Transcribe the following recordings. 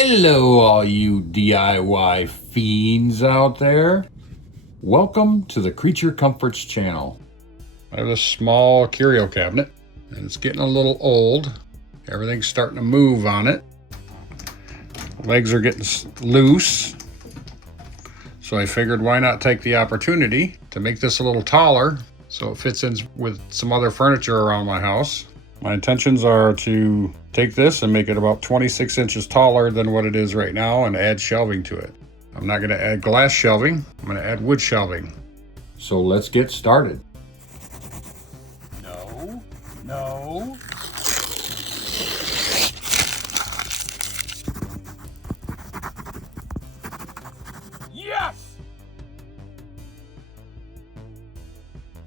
Hello, all you DIY fiends out there. Welcome to the Creature Comforts channel. I have a small curio cabinet, and it's getting a little old. Everything's starting to move on it. Legs are getting loose. So I figured why not take the opportunity to make this a little taller so it fits in with some other furniture around my house. My intentions are to take this and make it about 26 inches taller than what it is right now and add shelving to it. I'm not going to add glass shelving, I'm going to add wood shelving. So let's get started. No. Yes!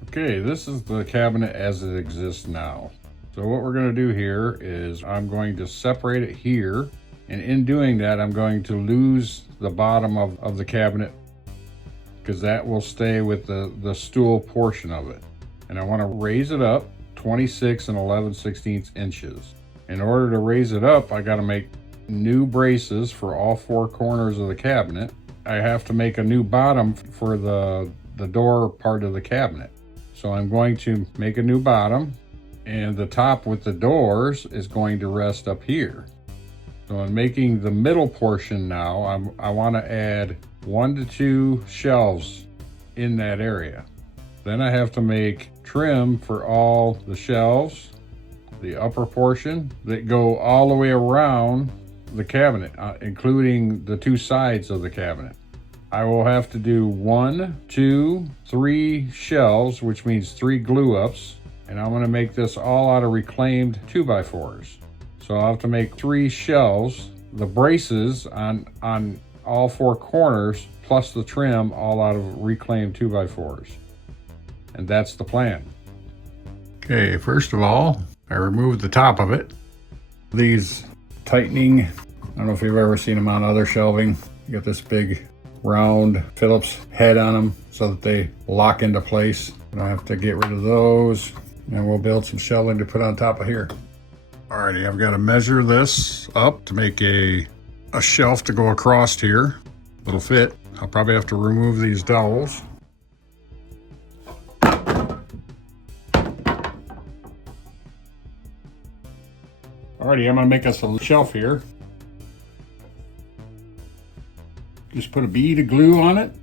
Okay, this is the cabinet as it exists now. So what we're going to do here is I'm going to separate it here, and in doing that I'm going to lose the bottom of the cabinet because that will stay with the stool portion of it. And I want to raise it up 26 and 11/16 inches. In order to raise it up, I got to make new braces for all four corners of the cabinet. I have to make a new bottom for the door part of the cabinet. So I'm going to make a new bottom, and the top with the doors is going to rest up here. So in making the middle portion now, I want to add 1 to 2 shelves in that area. Then I have to make trim for all the shelves, the upper portion that go all the way around the cabinet, including the 2 sides of the cabinet. I will have to do 1, 2, 3 shelves, which means 3 glue ups. And I'm going to make this all out of reclaimed 2x4s. So I'll have to make 3 shelves, the braces on all 4 corners, plus the trim all out of reclaimed 2x4s. And that's the plan. Okay, first of all, I removed the top of it. These tightening, I don't know if you've ever seen them on other shelving. You got this big round Phillips head on them so that they lock into place. And I have to get rid of those. And we'll build some shelving to put on top of here. Alrighty, I've got to measure this up to make a shelf to go across here. It'll fit. I'll probably have to remove these dowels. Alrighty, I'm going to make us a shelf here. Just put a bead of glue on it.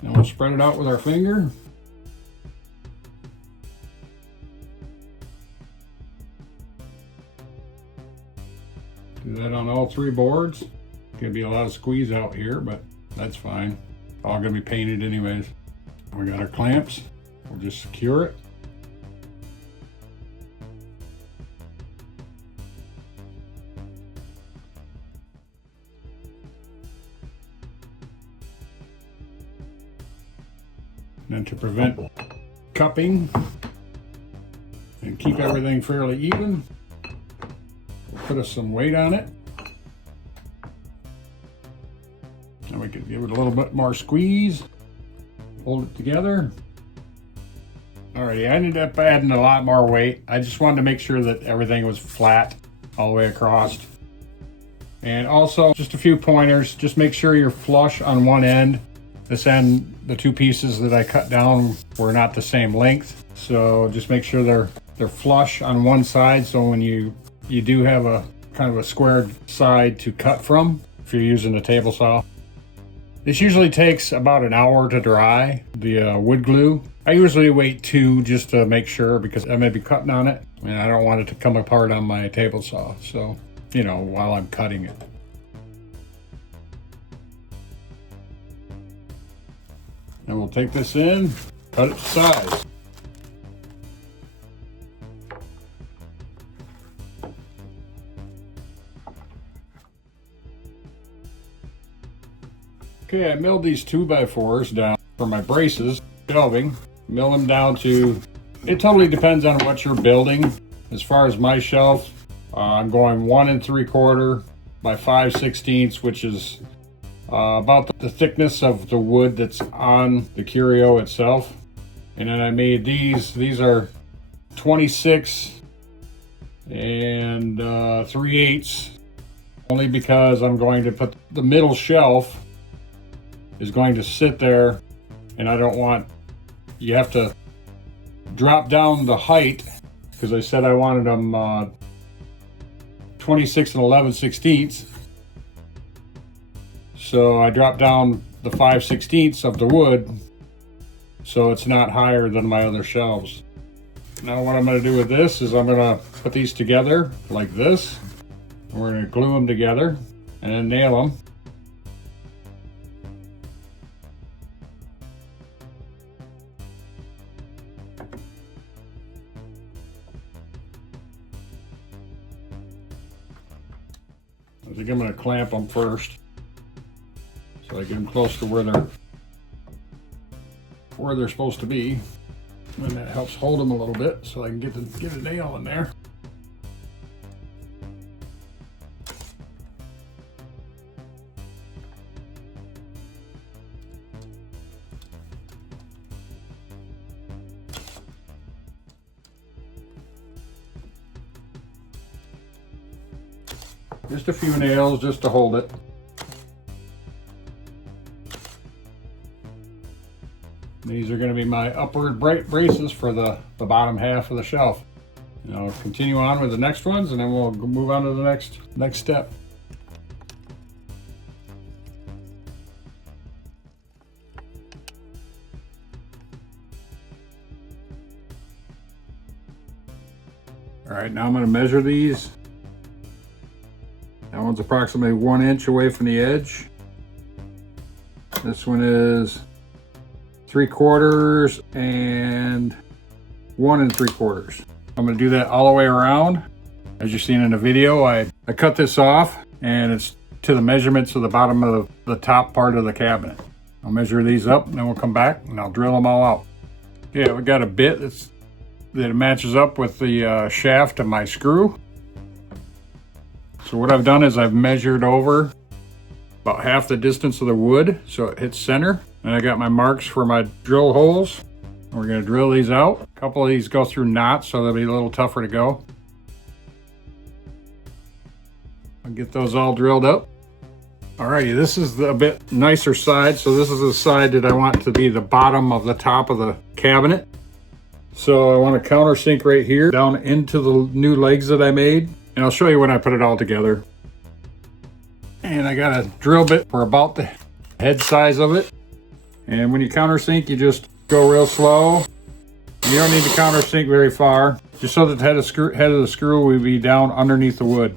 And we'll spread it out with our finger. Do that on all 3 boards. Gonna be a lot of squeeze out here, but that's fine. All gonna be painted anyways. We got our clamps. We'll just secure it. And to prevent cupping and keep everything fairly even, we'll put some weight on it. And we can give it a little bit more squeeze, hold it together. Alrighty, I ended up adding a lot more weight. I just wanted to make sure that everything was flat all the way across. And also, just a few pointers, just make sure you're flush on one end. This end, the 2 pieces that I cut down were not the same length. So just make sure they're flush on one side, so when you do have a kind of a squared side to cut from if you're using a table saw. This usually takes about an hour to dry, the wood glue. I usually wait 2 just to make sure because I may be cutting on it and I don't want it to come apart on my table saw. So, you know, while I'm cutting it. And we'll take this in, cut it to size. Okay, I milled these 2x4s down for my braces, shelving. Mill them down to, it totally depends on what you're building. As far as my shelf, I'm going 1 3/4 by 5/16, which is about the thickness of the wood that's on the curio itself. And then I made these are 26 and 3/8, only because I'm going to put the middle shelf is going to sit there, and I don't want, you have to drop down the height, because I said I wanted them 26 and 11/16. So I dropped down the 5/16 of the wood so it's not higher than my other shelves. Now what I'm going to do with this is I'm going to put these together like this. We're going to glue them together and then nail them. I think I'm going to clamp them first, so I get them close to where they're supposed to be, and that helps hold them a little bit, so I can get a nail in there. Just a few nails just to hold it. These are going to be my upward braces for the bottom half of the shelf. And I'll continue on with the next ones, and then we'll move on to the next step. All right, now I'm going to measure these. That one's approximately 1 inch away from the edge. This one is 3/4 and 1 3/4. I'm going to do that all the way around. As you've seen in the video, I cut this off, and it's to the measurements of the bottom of the top part of the cabinet. I'll measure these up, and then we'll come back and I'll drill them all out. Yeah, we got a bit that matches up with the shaft of my screw. So what I've done is I've measured over about half the distance of the wood so it hits center. And I got my marks for my drill holes. We're going to drill these out. A couple of these go through knots, so they'll be a little tougher to go. I'll get those all drilled up. Alrighty, this is a bit nicer side. So this is the side that I want to be the bottom of the top of the cabinet. So I want to countersink right here down into the new legs that I made. And I'll show you when I put it all together. And I got a drill bit for about the head size of it. And when you countersink, you just go real slow. You don't need to countersink very far, just so that the head of the screw will be down underneath the wood.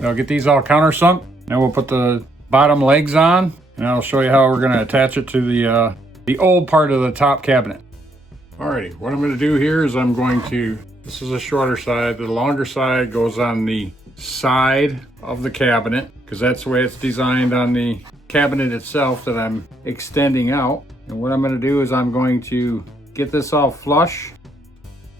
I'll get these all countersunk. Then we'll put the bottom legs on, and I'll show you how we're going to attach it to the old part of the top cabinet. Alrighty, what I'm going to do here is this is a shorter side. The longer side goes on the side of the cabinet, because that's the way it's designed on the cabinet itself that I'm extending out. And what I'm going to do is I'm going to get this all flush,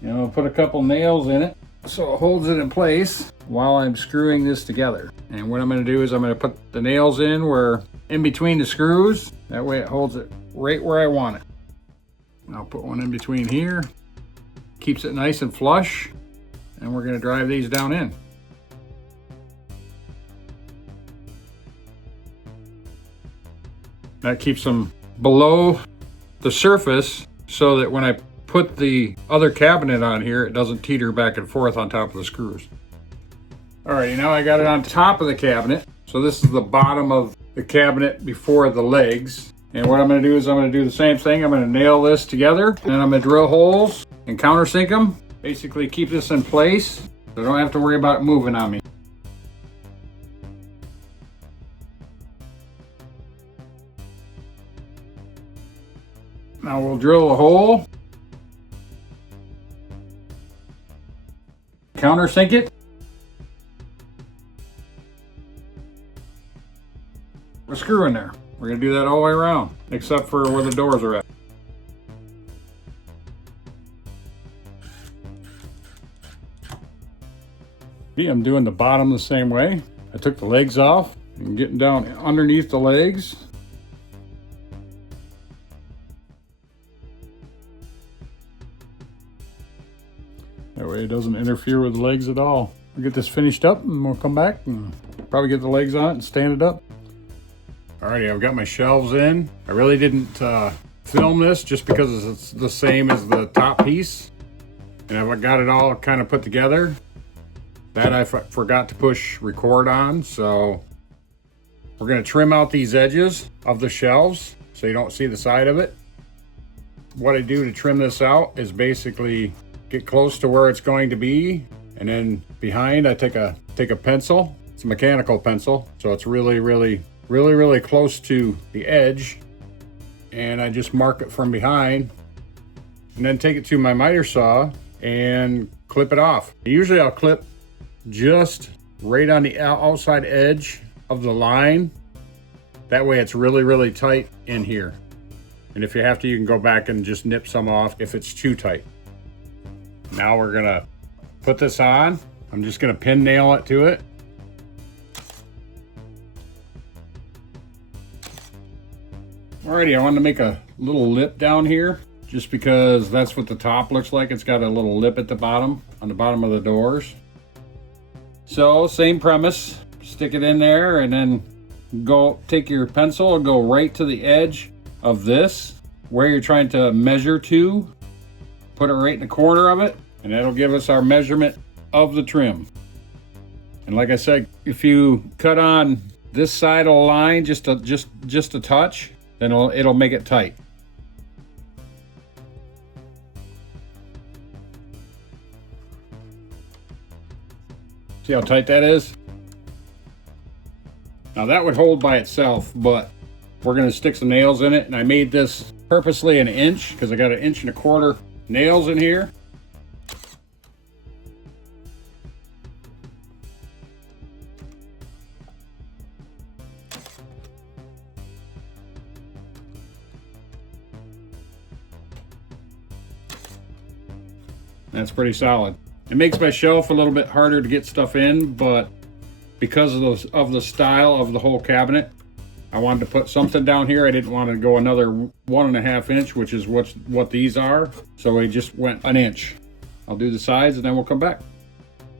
and I'll put a couple nails in it so it holds it in place while I'm screwing this together. And what I'm going to do is I'm going to put the nails in between the screws. That way it holds it right where I want it. And I'll put one in between here. Keeps it nice and flush, and we're going to drive these down in. That keeps them below the surface so that when I put the other cabinet on here, it doesn't teeter back and forth on top of the screws. Alrighty, now I got it on top of the cabinet. So this is the bottom of the cabinet before the legs. And what I'm going to do is I'm going to do the same thing. I'm going to nail this together, and then I'm going to drill holes and countersink them. Basically keep this in place so I don't have to worry about it moving on me. Now we'll drill a hole, countersink it, a screw in there. We're going to do that all the way around, except for where the doors are at. See, I'm doing the bottom the same way. I took the legs off, and getting down underneath the legs. That way it doesn't interfere with the legs at all. We'll get this finished up and we'll come back and probably get the legs on it and stand it up. Alrighty, I've got my shelves in. I really didn't film this just because it's the same as the top piece. And I've got it all kind of put together. That I forgot to push record on, so we're gonna trim out these edges of the shelves so you don't see the side of it. What I do to trim this out is basically get close to where it's going to be, and then behind I take a pencil. It's a mechanical pencil, so it's really close to the edge, and I just mark it from behind and then take it to my miter saw and clip it off. Usually I'll clip just right on the outside edge of the line. That way it's really tight in here. And if you have to, you can go back and just nip some off if it's too tight. Now we're gonna put this on. I'm just gonna pin nail it to it. Alrighty, I wanted to make a little lip down here just because that's what the top looks like. It's got a little lip at the bottom, on the bottom of the doors. So same premise, stick it in there and then go take your pencil and go right to the edge of this where you're trying to measure to. Put it right in the corner of it, and that'll give us our measurement of the trim. And like I said, if you cut on this side of the line just a touch, then it'll make it tight. See how tight that is? Now that would hold by itself, but we're gonna stick some nails in it, and I made this purposely an inch because I got 1.25 inch nails in here. That's pretty solid. It makes my shelf a little bit harder to get stuff in, but because of the style of the whole cabinet, I wanted to put something down here. I didn't want to go another 1.5 inch, which is what these are. So I just went an inch. I'll do the sides and then we'll come back.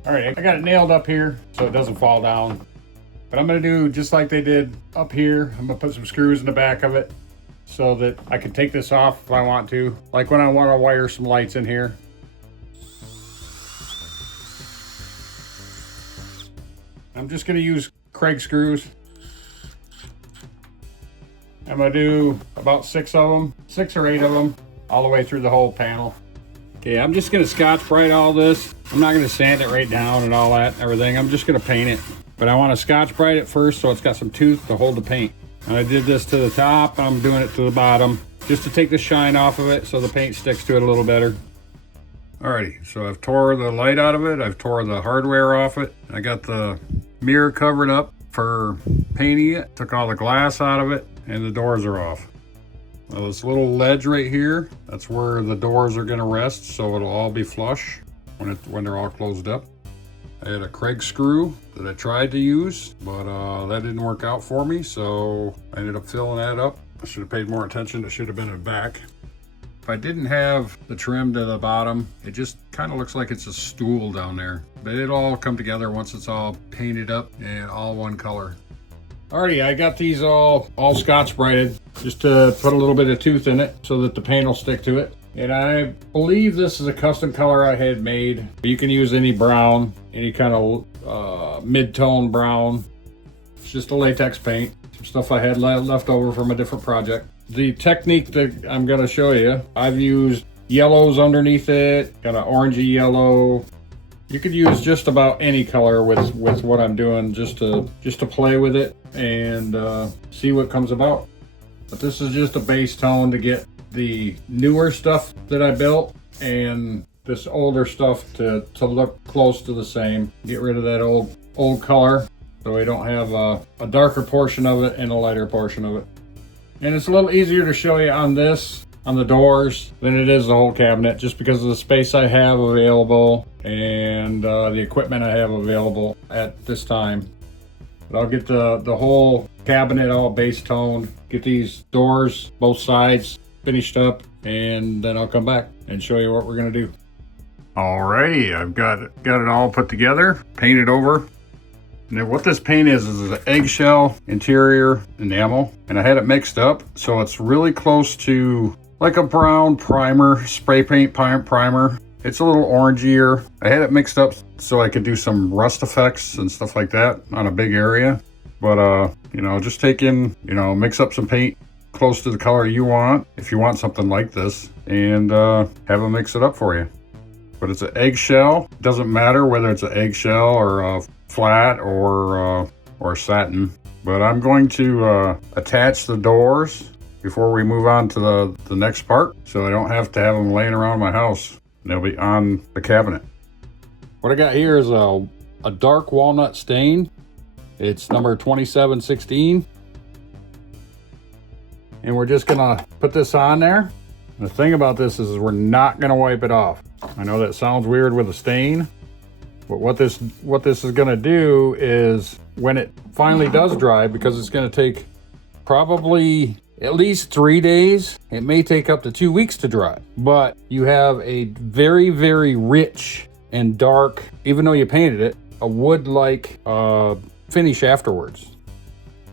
All right, I got it nailed up here so it doesn't fall down. But I'm gonna do just like they did up here. I'm gonna put some screws in the back of it so that I can take this off if I want to. Like when I want to wire some lights in here. I'm just gonna use Kreg screws. I'm gonna do about 6 of them, 6 or 8 of them, all the way through the whole panel. Okay, I'm just gonna Scotch-Brite all this. I'm not gonna sand it right down and all that and everything. I'm just gonna paint it. But I wanna Scotch-Brite it first so it's got some tooth to hold the paint. And I did this to the top, I'm doing it to the bottom, just to take the shine off of it so the paint sticks to it a little better. Alrighty, so I've tore the light out of it, I've tore the hardware off it. I got the mirror covered up for painting it, took all the glass out of it, and the doors are off. Now this little ledge right here, that's where the doors are gonna rest, so it'll all be flush when they're all closed up. I had a Kreg screw that I tried to use, but that didn't work out for me, so I ended up filling that up. I should have paid more attention, it should have been in the back. If I didn't have the trim to the bottom, it just kind of looks like it's a stool down there. But it'll all come together once it's all painted up and all one color. Alrighty, I got these all Scotch-Brited just to put a little bit of tooth in it so that the paint will stick to it. And I believe this is a custom color I had made. You can use any brown, any kind of mid-tone brown. It's just a latex paint. Some stuff I had left over from a different project. The technique that I'm going to show you, I've used yellows underneath it, kind of orangey yellow. You could use just about any color with what I'm doing just to play with it and see what comes about. But this is just a base tone to get the newer stuff that I built and this older stuff to look close to the same. Get rid of that old color so we don't have a darker portion of it and a lighter portion of it. And it's a little easier to show you on the doors than it is the whole cabinet, just because of the space I have available and the equipment I have available at this time. But I'll get the whole cabinet all base toned, get these doors, both sides, finished up, and then I'll come back and show you what we're gonna do. Alrighty, I've got it all put together, painted over. And what this paint is an eggshell interior enamel, and I had it mixed up so it's really close to like a brown primer, spray paint primer. It's a little orangier. I had it mixed up so I could do some rust effects and stuff like that on a big area. But you know, just take in, you know, mix up some paint close to the color you want if you want something like this, and have them mix it up for you. But it's an eggshell. Doesn't matter whether it's an eggshell or flat or satin. But I'm going to attach the doors before we move on to the next part, so I don't have to have them laying around my house. They'll be on the cabinet. What I got here is a dark walnut stain. It's number 2716. And we're just gonna put this on there. And the thing about this is we're not gonna wipe it off. I know that sounds weird with a stain, but what this is gonna do is when it finally does dry, because it's gonna take probably at least 3 days, it may take up to 2 weeks to dry, but you have a very, very rich and dark, even though you painted it, a wood-like finish afterwards.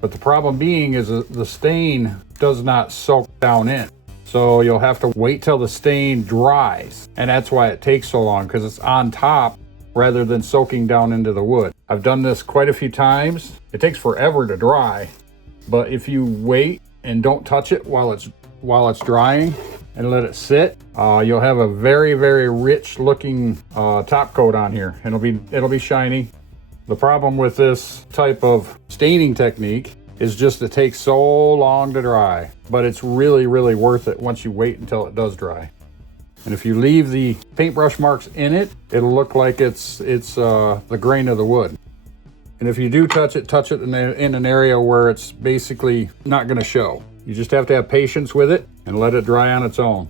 But the problem being is the stain does not soak down in. So you'll have to wait till the stain dries. And that's why it takes so long, because it's on top rather than soaking down into the wood. I've done this quite a few times. It takes forever to dry, but if you wait and don't touch it while it's drying and let it sit, you'll have a very, very rich looking top coat on here. It'll be shiny. The problem with this type of staining technique is just it takes so long to dry, but it's really, really worth it once you wait until it does dry. And if you leave the paintbrush marks in it, it'll look like it's the grain of the wood. And if you do touch it in an area where it's basically not gonna show. You just have to have patience with it and let it dry on its own.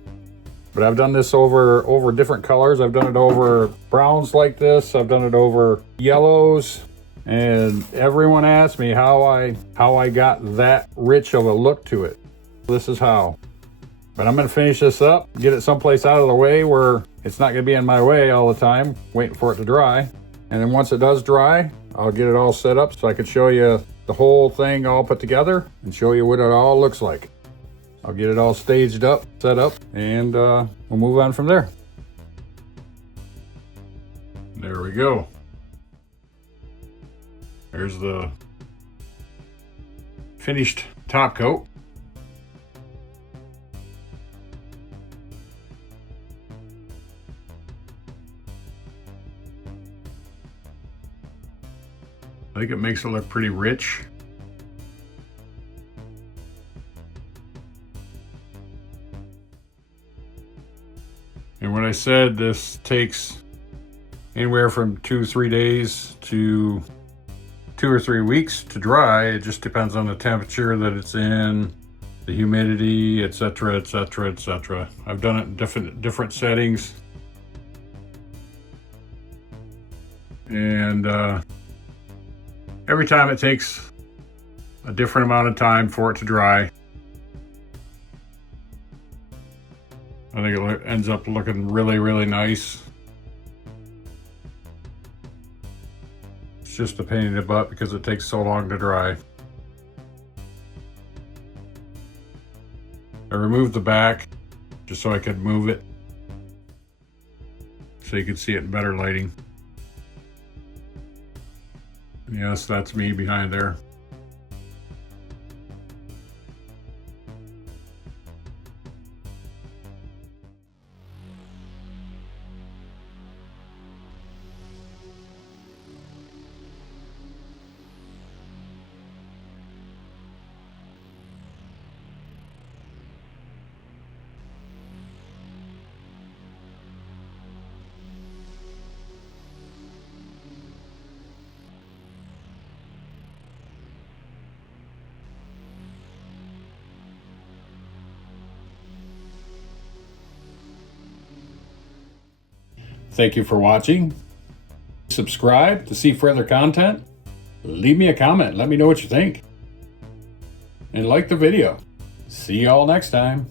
But I've done this over different colors. I've done it over browns like this. I've done it over yellows. And everyone asks me how I got that rich of a look to it. This is how. But I'm gonna finish this up, get it someplace out of the way where it's not gonna be in my way all the time, waiting for it to dry. And then once it does dry, I'll get it all set up so I can show you the whole thing all put together and show you what it all looks like. I'll get it all staged up, set up, and we'll move on from there. There we go. There's the finished top coat. I think it makes it look pretty rich. And when I said this takes anywhere from 2-3 days to 2 or 3 weeks to dry, it just depends on the temperature that it's in, the humidity, etc., etc., etc. I've done it in different settings. And every time it takes a different amount of time for it to dry. I think it ends up looking really, really nice. It's just a pain in the butt because it takes so long to dry. I removed the back just so I could move it so you could see it in better lighting. Yes, that's me behind there. Thank you for watching. Subscribe to see further content. leave me a comment. Let me know what you think. And like the video. See y'all next time.